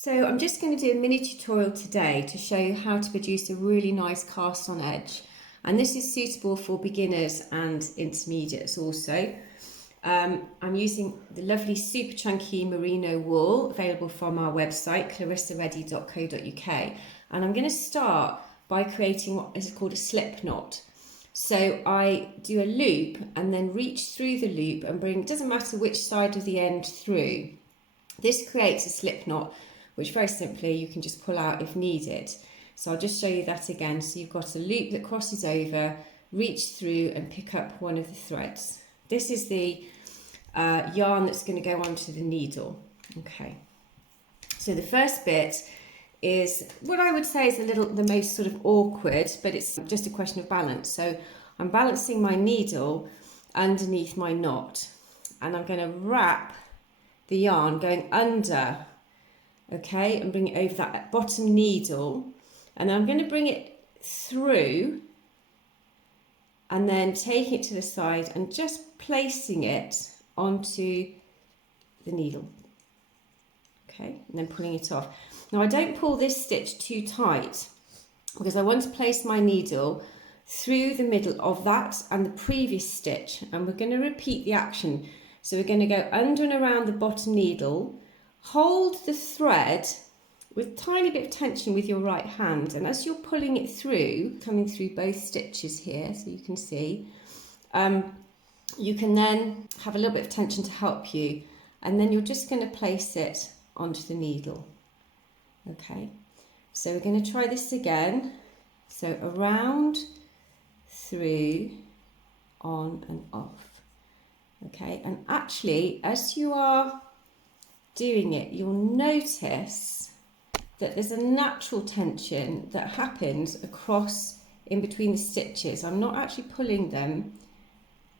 So I'm just going to do a mini tutorial today to show you how to produce a really nice cast on edge, and this is suitable for beginners and intermediates also. I'm using the lovely super chunky merino wool available from our website clarissareddy.co.uk, and I'm going to start by creating what is called a slip knot. So I do a loop and then reach through the loop and bring, it doesn't matter which side of the end through. This creates a slip knot, which very simply you can just pull out if needed. So I'll just show you that again. So you've got a loop that crosses over, reach through and pick up one of the threads. This is the yarn that's going to go onto the needle. Okay. So the first bit is what I would say is the most sort of awkward, but it's just a question of balance. So I'm balancing my needle underneath my knot, and I'm going to wrap the yarn going under, okay, and bring it over that bottom needle, and then I'm going to bring it through and then take it to the side and just placing it onto the needle, okay, and then pulling it off. Now I don't pull this stitch too tight because I want to place my needle through the middle of that and the previous stitch, and we're going to repeat the action. So we're going to go under and around the bottom needle, hold the thread with a tiny bit of tension with your right hand, and as you're pulling it through, coming through both stitches here so you can see, you can then have a little bit of tension to help you, and then you're just going to place it onto the needle. Okay, so we're going to try this again. So around, through, on and off. Okay, and actually as you are doing it, you'll notice that there's a natural tension that happens across in between the stitches. I'm not actually pulling them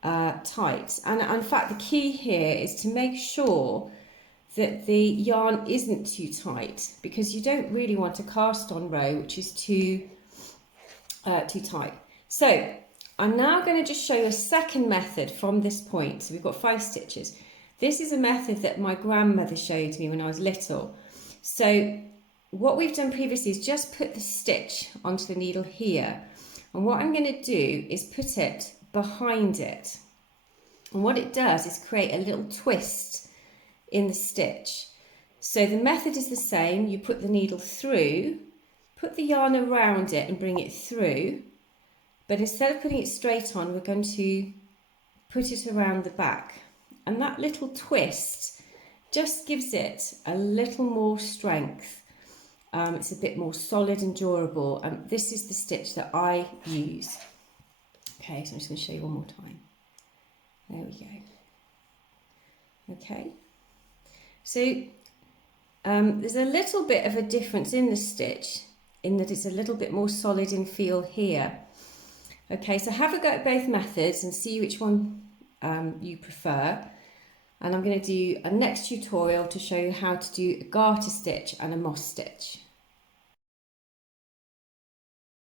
tight, and in fact the key here is to make sure that the yarn isn't too tight, because you don't really want a cast on row which is too tight. So I'm now going to just show you a second method from this point. So we've got 5 stitches. This is a method that my grandmother showed me when I was little. So what we've done previously is just put the stitch onto the needle here. And what I'm going to do is put it behind it. And what it does is create a little twist in the stitch. So the method is the same. You put the needle through, put the yarn around it and bring it through. But instead of putting it straight on, we're going to put it around the back. And that little twist just gives it a little more strength. It's a bit more solid and durable. And this is the stitch that I use. Okay, so I'm just going to show you one more time. There we go. Okay. So there's a little bit of a difference in the stitch in that it's a little bit more solid in feel here. Okay, so have a go at both methods and see which one you prefer. And I'm going to do a next tutorial to show you how to do a garter stitch and a moss stitch.